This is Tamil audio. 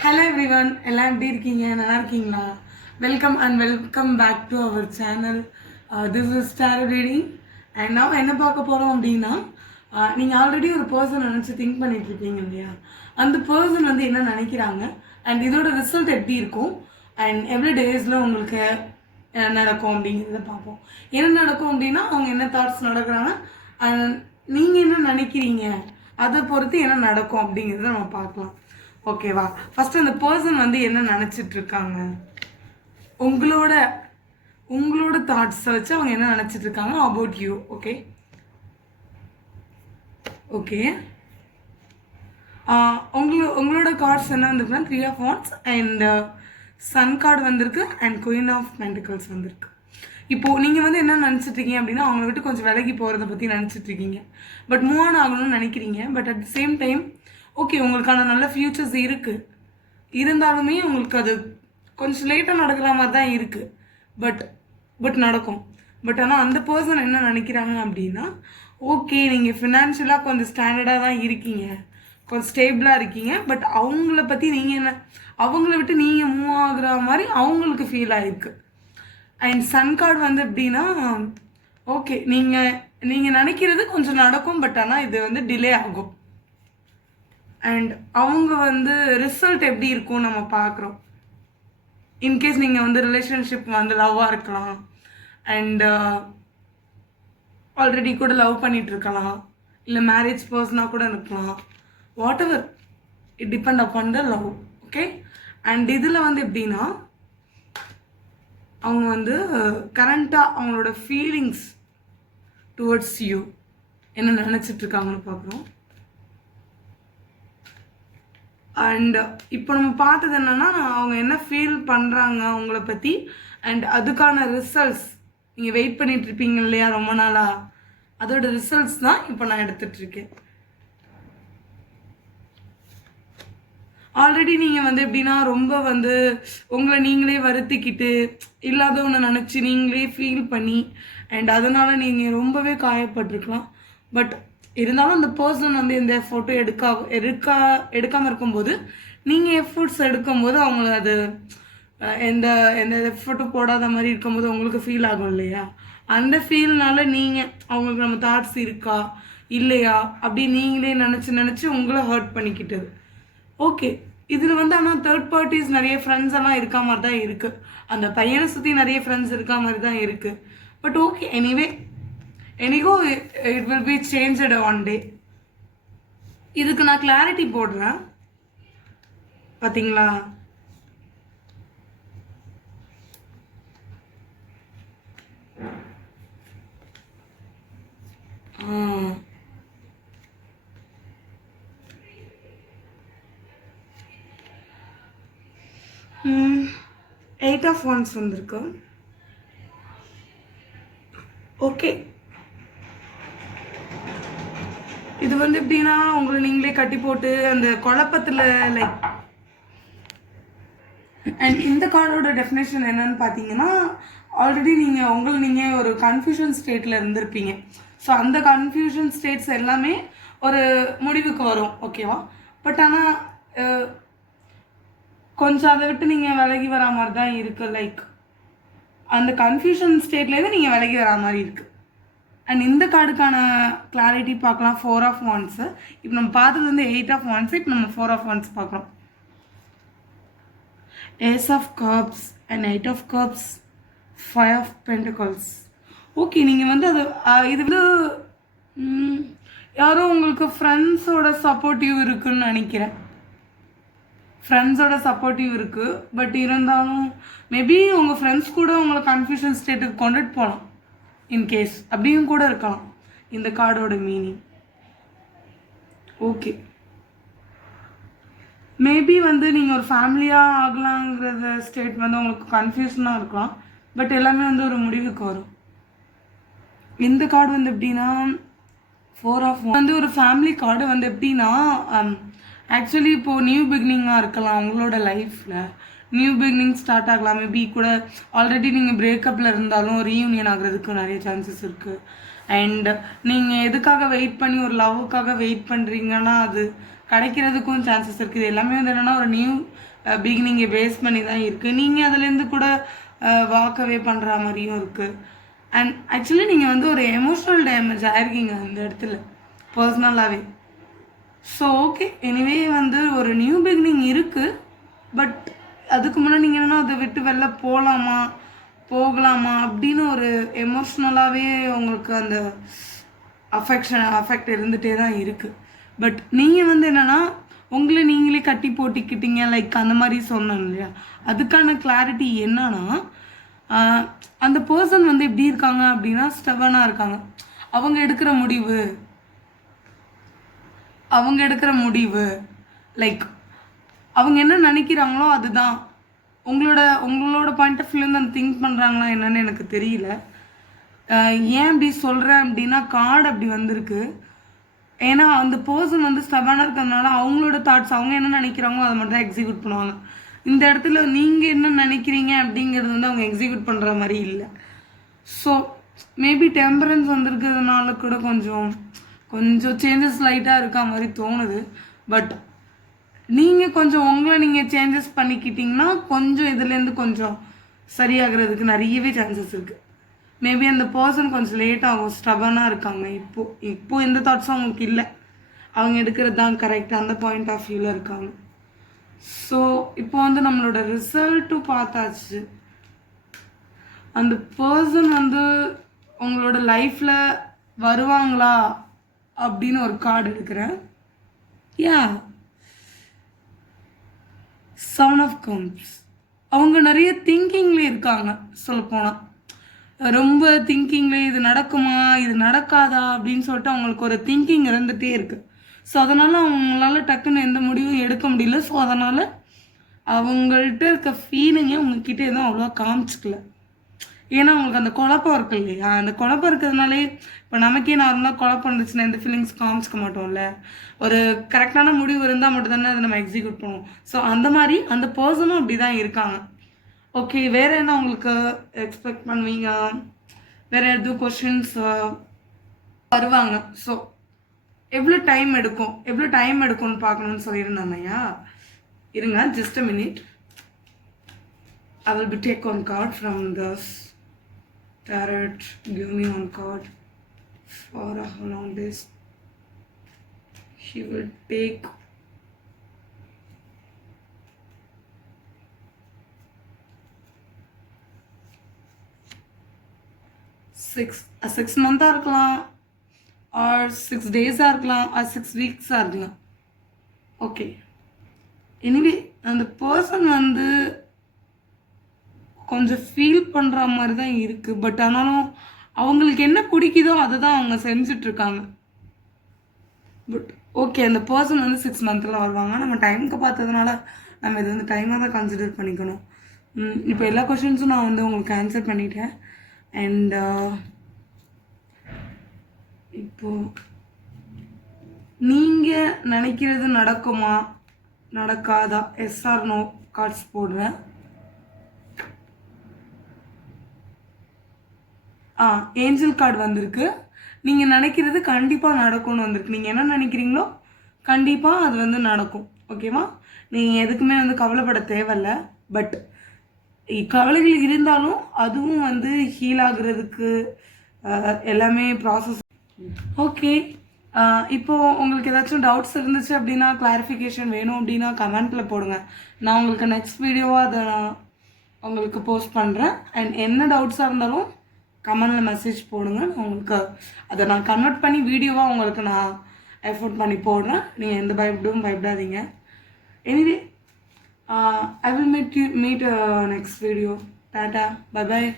ஹலோ எவ்ரிவன் எல்லாம் எப்படி இருக்கீங்க? நல்லா இருக்கீங்களா? Welcome and welcome back to our channel this is star reading and நாம் என்ன பார்க்க போகிறோம் அப்படின்னா uh, நீங்கள் ஆல்ரெடி ஒரு பர்சன் நினச்சி திங்க் பண்ணிகிட்ருக்கீங்க இல்லையா? அந்த பர்சன் வந்து என்ன நினைக்கிறாங்க? அண்ட் இதோட ரிசல்ட் எப்படி இருக்கும்? அண்ட் எவ்ரி டேஸில் உங்களுக்கு நடக்கும் அப்படிங்கிறத பார்ப்போம். என்ன நடக்கும் அப்படின்னா அவங்க என்ன தாட்ஸ் நடக்கிறாங்க? அண்ட் நீங்கள் என்ன நினைக்கிறீங்க? அதை பொறுத்து என்ன நடக்கும் அப்படிங்கிறத நம்ம பார்க்கலாம். ஓகேவா? ஃபர்ஸ்ட் அந்த பர்சன் வந்து என்ன நினச்சிட்டு இருக்காங்க உங்களோட உங்களோட தாட்ஸை வச்சு அவங்க என்ன நினச்சிட்டு இருக்காங்க அபவுட் யூ ஓகே ஓகே உங்களோ உங்களோட கார்ட்ஸ் என்ன வந்திருக்குன்னா three of wands and sun card வந்திருக்கு அண்ட் குயின் ஆஃப் மென்டிகல்ஸ் வந்திருக்கு. இப்போது நீங்கள் வந்து என்ன நினச்சிட்டு இருக்கீங்க அப்படின்னா அவங்கள விட்டு கொஞ்சம் விலகி போகிறத பற்றி நினச்சிட்டு இருக்கீங்க பட் மூவ் ஆன் ஆகணும்னு நினைக்கிறீங்க. But at the same time okay உங்களுக்கான நல்ல ஃப்யூச்சர்ஸ் இருக்குது இருந்தாலுமே உங்களுக்கு அது கொஞ்சம் லேட்டாக நடக்கிற மாதிரி தான் இருக்குது பட் பட் நடக்கும். பட் ஆனால் அந்த பர்சன் என்ன நினைக்கிறாங்க அப்படின்னா ஓகே நீங்கள் ஃபினான்ஷியலாக கொஞ்சம் ஸ்டாண்டர்டாக தான் இருக்கீங்க. கொஞ்சம் ஸ்டேபிளாக இருக்கீங்க. பட் அவங்கள பற்றி நீங்கள் என்ன அவங்கள விட்டு நீங்கள் மூவ் ஆகுற மாதிரி அவங்களுக்கு ஃபீல் ஆகிருக்கு அண்ட் சன் கார்டு வந்து எப்படின்னா ஓகே நீங்கள் நீங்கள் நினைக்கிறது கொஞ்சம் நடக்கும். பட் ஆனால் இது வந்து டிலே ஆகும். அண்ட் அவங்க வந்து ரிசல்ட் எப்படி இருக்கும் நம்ம பார்க்குறோம். இன்கேஸ் நீங்கள் வந்து ரிலேஷன்ஷிப் வந்து லவ்வாக இருக்கலாம். அண்ட் ஆல்ரெடி uh, கூட லவ் பண்ணிகிட்டு இருக்கலாம். இல்லை மேரேஜ் பர்சனாக கூட இருக்கலாம். Whatever it depend upon the love okay and இதில் வந்து எப்படின்னா அவங்க வந்து கரண்ட்டாக அவங்களோட ஃபீலிங்ஸ் டுவர்ட்ஸ் யூ என்ன நினச்சிட்டு இருக்காங்கன்னு பார்க்குறோம். அண்ட் இப்போ நம்ம பார்த்தது என்னன்னா அவங்க என்ன ஃபீல் பண்ணுறாங்க அவங்கள பற்றி அண்ட் அதுக்கான ரிசல்ட்ஸ் நீங்கள் வெயிட் பண்ணிட்டு இருப்பீங்க இல்லையா ரொம்ப நாளாக அதோட ரிசல்ட்ஸ் தான் இப்போ நான் எடுத்துட்டு இருக்கேன். ஆல்ரெடி நீங்கள் வந்து எப்படின்னா ரொம்ப வந்து உங்களை நீங்களே வருத்திக்கிட்டு இல்லாத ஒன்று நினச்சி நீங்களே ஃபீல் பண்ணி அண்ட் அதனால் நீங்கள் ரொம்பவே காயப்பட்டிருக்கலாம். பட் இருந்தாலும் அந்த பர்சன் வந்து இந்த ஃபோட்டோ எடுக்கா எடுக்கா எடுக்காமல் இருக்கும்போது நீங்கள் எஃபர்ட்ஸ் எடுக்கும்போது அவங்கள அது எந்த எந்த எஃபர்ட்டும் போடாத மாதிரி இருக்கும்போது உங்களுக்கு ஃபீல் ஆகும் இல்லையா? அந்த ஃபீல்னால நீங்கள் அவங்களுக்கு நம்ம தாட்ஸ் இருக்கா இல்லையா? அப்படி நீங்களே நினச்சி நினச்சி உங்களை ஹர்ட் பண்ணிக்கிட்டது ஓகே இதில் வந்து ஆனால் தேர்ட் பார்ட்டிஸ் நிறைய ஃப்ரெண்ட்ஸ் எல்லாம் இருக்கா மாதிரி தான் இருக்குது அந்த பையனை சுற்றி நிறைய ஃப்ரெண்ட்ஸ் இருக்கா மாதிரி தான் இருக்குது but okay anyway anyhow it will be changed one day இதுக்கு நான் கிளாரிட்டி போடுறேன். பார்த்தீங்களா எயிட் ஆஃப் ஒன்ஸ் வந்திருக்கு. ஓகே இது வந்து எப்படின்னா உங்களை நீங்களே கட்டி போட்டு அந்த குழப்பத்தில் லைக் அண்ட் இந்த கார்டோட டெஃபினேஷன் என்னன்னு பார்த்தீங்கன்னா ஆல்ரெடி நீங்கள் உங்களை நீங்கள் ஒரு கன்ஃபியூஷன் ஸ்டேட்டில் இருந்திருப்பீங்க. ஸோ அந்த கன்ஃபியூஷன் ஸ்டேட்ஸ் எல்லாமே ஒரு முடிவுக்கு வரும் ஓகேவா பட் ஆனால் கொஞ்சம் அதை விட்டு நீங்கள் விலகி வரா மாதிரி தான் இருக்குது லைக் அந்த கன்ஃபியூஷன் ஸ்டேட்லேருந்து நீங்கள் விலகி வரா மாதிரி இருக்குது அண்ட் இந்த கார்டுக்கான கிளாரிட்டி பார்க்கலாம் ஃபோர் ஆஃப் ஒன்ஸு இப்போ நம்ம பார்த்தது வந்து எயிட் ஆஃப் ஒன்ஸ் இப்போ நம்ம ஃபோர் ஆஃப் ஒன்ஸ் பார்க்குறோம். Ace of cups and eight of cups five of pentacles okay நீங்கள் வந்து அது இது வந்து யாரோ உங்களுக்கு ஃப்ரெண்ட்ஸோட சப்போர்ட்டிவ் இருக்குன்னு நினைக்கிறேன். ஃப்ரெண்ட்ஸோட சப்போர்ட்டிவ் இருக்குது பட் இருந்தாலும் மேபி உங்கள் ஃப்ரெண்ட்ஸ் கூட உங்களை கன்ஃபியூஷன் ஸ்டேட்டுக்கு கொண்டுட்டு போகலாம் இன்கேஸ் அப்படியும் கூட இருக்கலாம். இந்த கார்டோட மீனிங் ஓகே மேபி வந்து நீங்கள் ஒரு ஃபேமிலியாக ஆகலாங்கிறத ஸ்டேட் வந்து உங்களுக்கு கன்ஃபியூஷனாக இருக்கலாம். பட் எல்லாமே வந்து ஒரு முடிவுக்கு வரும். இந்த கார்டு வந்து எப்படின்னா ஃபோர் ஆஃப் வந்து ஒரு ஃபேமிலி கார்டு வந்து எப்படின்னா ஆக்சுவலி இப்போது நியூ பிகினிங்காக இருக்கலாம் உங்களோட லைஃப்பில் நியூ பிகினிங் ஸ்டார்ட் ஆகலாம். மேபி கூட ஆல்ரெடி நீங்கள் பிரேக்கப்பில் இருந்தாலும் ரீயூனியன் ஆகிறதுக்கு நிறைய சான்சஸ் இருக்குது அண்ட் நீங்கள் எதுக்காக வெயிட் பண்ணி ஒரு லவ்வுக்காக வெயிட் பண்ணுறீங்கன்னா அது கிடைக்கிறதுக்கும் சான்சஸ் இருக்குது இது எல்லாமே வந்து என்னென்னா ஒரு நியூ பிகினிங்கை பேஸ் பண்ணி தான் இருக்குது நீங்கள் அதுலேருந்து கூட வாக்கவே பண்ணுற மாதிரியும் இருக்குது அண்ட் ஆக்சுவலி நீங்கள் வந்து ஒரு எமோஷ்னல் டேமேஜ் ஆயிருக்கீங்க அந்த இடத்துல பர்சனலாகவே ஸோ ஓகே எனிவே வந்து ஒரு நியூ பிகினிங் இருக்குது பட் அதுக்கு முன்னாடி நீங்கள் என்னன்னா அதை விட்டு வெளில போகலாமா போகலாமா? அப்படின்னு ஒரு எமோஷ்னலாகவே உங்களுக்கு அந்த அஃபெக்ஷன் அஃபெக்ட் இருந்துகிட்டே தான் இருக்குது பட் நீங்கள் வந்து என்னென்னா உங்களை நீங்களே கட்டி போட்டிக்கிட்டீங்க லைக் அந்த மாதிரி சொன்னோம் இல்லையா? அதுக்கான கிளாரிட்டி என்னன்னா அந்த பர்சன் வந்து எப்படி இருக்காங்க அப்படின்னா ஸ்டெவனாக இருக்காங்க. அவங்க எடுக்கிற முடிவு அவங்க எடுக்கிற முடிவு லைக் அவங்க என்ன நினைக்கிறாங்களோ அதுதான். உங்களோட உங்களோட பாயிண்ட் ஆஃப் வியூலேருந்து அந்த திங்க் பண்ணுறாங்களா என்னன்னு எனக்கு தெரியல. ஏன் அப்படி சொல்கிறேன் அப்படின்னா கார்டு அப்படி வந்திருக்கு. ஏன்னா அந்த பர்சன் வந்து ஸ்டபானாக இருக்கிறதுனால அவங்களோட தாட்ஸ் அவங்க என்ன நினைக்கிறாங்களோ அதை மட்டும் தான் எக்ஸிக்யூட் பண்ணுவாங்க. இந்த இடத்துல நீங்கள் என்ன நினைக்கிறீங்க அப்படிங்கிறது வந்து அவங்க எக்ஸிக்யூட் பண்ணுற மாதிரி இல்லை. ஸோ மேபி டெம்பரன்ஸ் வந்திருக்கிறதுனால கூட கொஞ்சம் கொஞ்சம் சேஞ்சஸ் லைட்டாக இருக்க மாதிரி தோணுது. பட் நீங்கள் கொஞ்சம் உங்களை நீங்கள் சேஞ்சஸ் பண்ணிக்கிட்டிங்கன்னா கொஞ்சம் இதுலேருந்து கொஞ்சம் சரியாகிறதுக்கு நிறையவே சான்சஸ் இருக்குது மேபி அந்த பர்சன் கொஞ்சம் லேட் ஆகும் ஸ்டபனாக இருக்காங்க. இப்போது இப்போது எந்த தாட்ஸும் அவங்களுக்கு இல்லை. அவங்க எடுக்கிறது தான் கரெக்ட் அந்த பாயிண்ட் ஆஃப் வியூவில் இருக்காங்க. ஸோ இப்போ வந்து நம்மளோட ரிசல்ட்டும் பார்த்தாச்சு. அந்த பர்சன் வந்து உங்களோட லைஃப்பில் வருவாங்களா அப்படின்னு ஒரு கார்டு எடுக்கிறேன். யா செவன் ஆஃப் கம்ஸ் அவங்க நிறைய திங்கிங்ல இருக்காங்க சொல்லப்போனால் ரொம்ப திங்கிங்ல இது நடக்குமா இது நடக்காதா அப்படின்னு சொல்லிட்டு அவங்களுக்கு ஒரு திங்கிங் இருந்துகிட்டே இருக்குது ஸோ அதனால் அவங்களால டக்குன்னு எந்த முடிவும் எடுக்க முடியல. ஸோ அதனால் அவங்கள்ட்ட இருக்க ஃபீலிங்கே உங்ககிட்ட எதுவும் அவ்வளோவா காமிச்சிக்கல. ஏன்னா அவங்களுக்கு அந்த குழப்பம் இருக்கு இல்லையா? அந்த குழப்பம் இருக்கிறதுனாலே இப்போ நமக்கே நார்மலாக குழப்பம் இருந்துச்சுன்னா இந்த ஃபீலிங்ஸ் காமிச்சிக்க மாட்டோம்ல. ஒரு கரெக்டான முடிவு இருந்தால் மட்டும் தானே அதை நம்ம எக்ஸிக்யூட் பண்ணுவோம். ஸோ அந்த மாதிரி அந்த பர்சனும் அப்படி தான் இருக்காங்க. ஓகே வேறு என்ன உங்களுக்கு எக்ஸ்பெக்ட் பண்ணுவீங்க? வேறு எதுவும் கொஷின்ஸ் வருவாங்க? ஸோ எவ்வளோ டைம் எடுக்கும்? எவ்வளோ டைம் எடுக்கும்னு பார்க்கணும்னு சொல்லியிருந்தாங்கய்யா இருங்க just a minute I will be take one card from this tarot. Give me one card for how long this he will take. Six six மந்த்தாக இருக்கலாம் ஆர் சிக்ஸ் டேஸாக இருக்கலாம் ஆர் சிக்ஸ் வீக்ஸாக இருக்கலாம் ஓகே எனிவே அந்த பர்சன் வந்து கொஞ்சம் ஃபீல் பண்ணுற மாதிரி தான் இருக்குது பட் ஆனாலும் அவங்களுக்கு என்ன பிடிக்குதோ அதை தான் அவங்க செஞ்சிட்ருக்காங்க. பட் ஓகே அந்த பர்சன் வந்து சிக்ஸ் மந்த்தில் வருவாங்க. நம்ம டைமுக்கு பார்த்ததுனால நம்ம இது வந்து டைமாக தான் கன்சிடர் பண்ணிக்கணும். ம், இப்போ எல்லா கொஷின்ஸும் நான் வந்து உங்களுக்கு ஆன்சர் பண்ணிட்டேன். அண்ட் இப்போ நீங்கள் நினைக்கிறது நடக்குமா? நடக்காதா? எஸ்ஆர் நோ கார்ட்ஸ் போடுறேன். ஆ ஏஞ்சல் கார்டு வந்திருக்கு. நீங்கள் நினைக்கிறது கண்டிப்பாக நடக்கும்னு வந்திருக்கு. நீங்கள் என்ன நினைக்கிறீங்களோ கண்டிப்பாக அது வந்து நடக்கும். ஓகேவா நீங்கள் எதுக்குமே வந்து கவலைப்பட தேவையில்ல. பட் கவலைகள் இருந்தாலும் அதுவும் வந்து ஹீல் ஆகுறதுக்கு எல்லாமே ப்ராசஸ் ஓகே இப்போது உங்களுக்கு ஏதாச்சும் டவுட்ஸ் இருந்துச்சு அப்படின்னா கிளாரிஃபிகேஷன் வேணும் அப்படின்னா கமெண்ட்டில் போடுங்க. நான் உங்களுக்கு நெக்ஸ்ட் வீடியோவாக அதை நான் உங்களுக்கு போஸ்ட் பண்ணுறேன் அண்ட் என்ன டவுட்ஸாக இருந்தாலும் கமெண்டில் மெசேஜ் போடுங்க. நான் உங்களுக்கு அதை நான் கன்வெர்ட் பண்ணி வீடியோவாக உங்களுக்கு நான் எஃபோர்ட் பண்ணி போடுறேன். நீங்கள் எந்த பயப்படும் பயப்படாதீங்க. Anyway I will meet you meet next video tata bye bye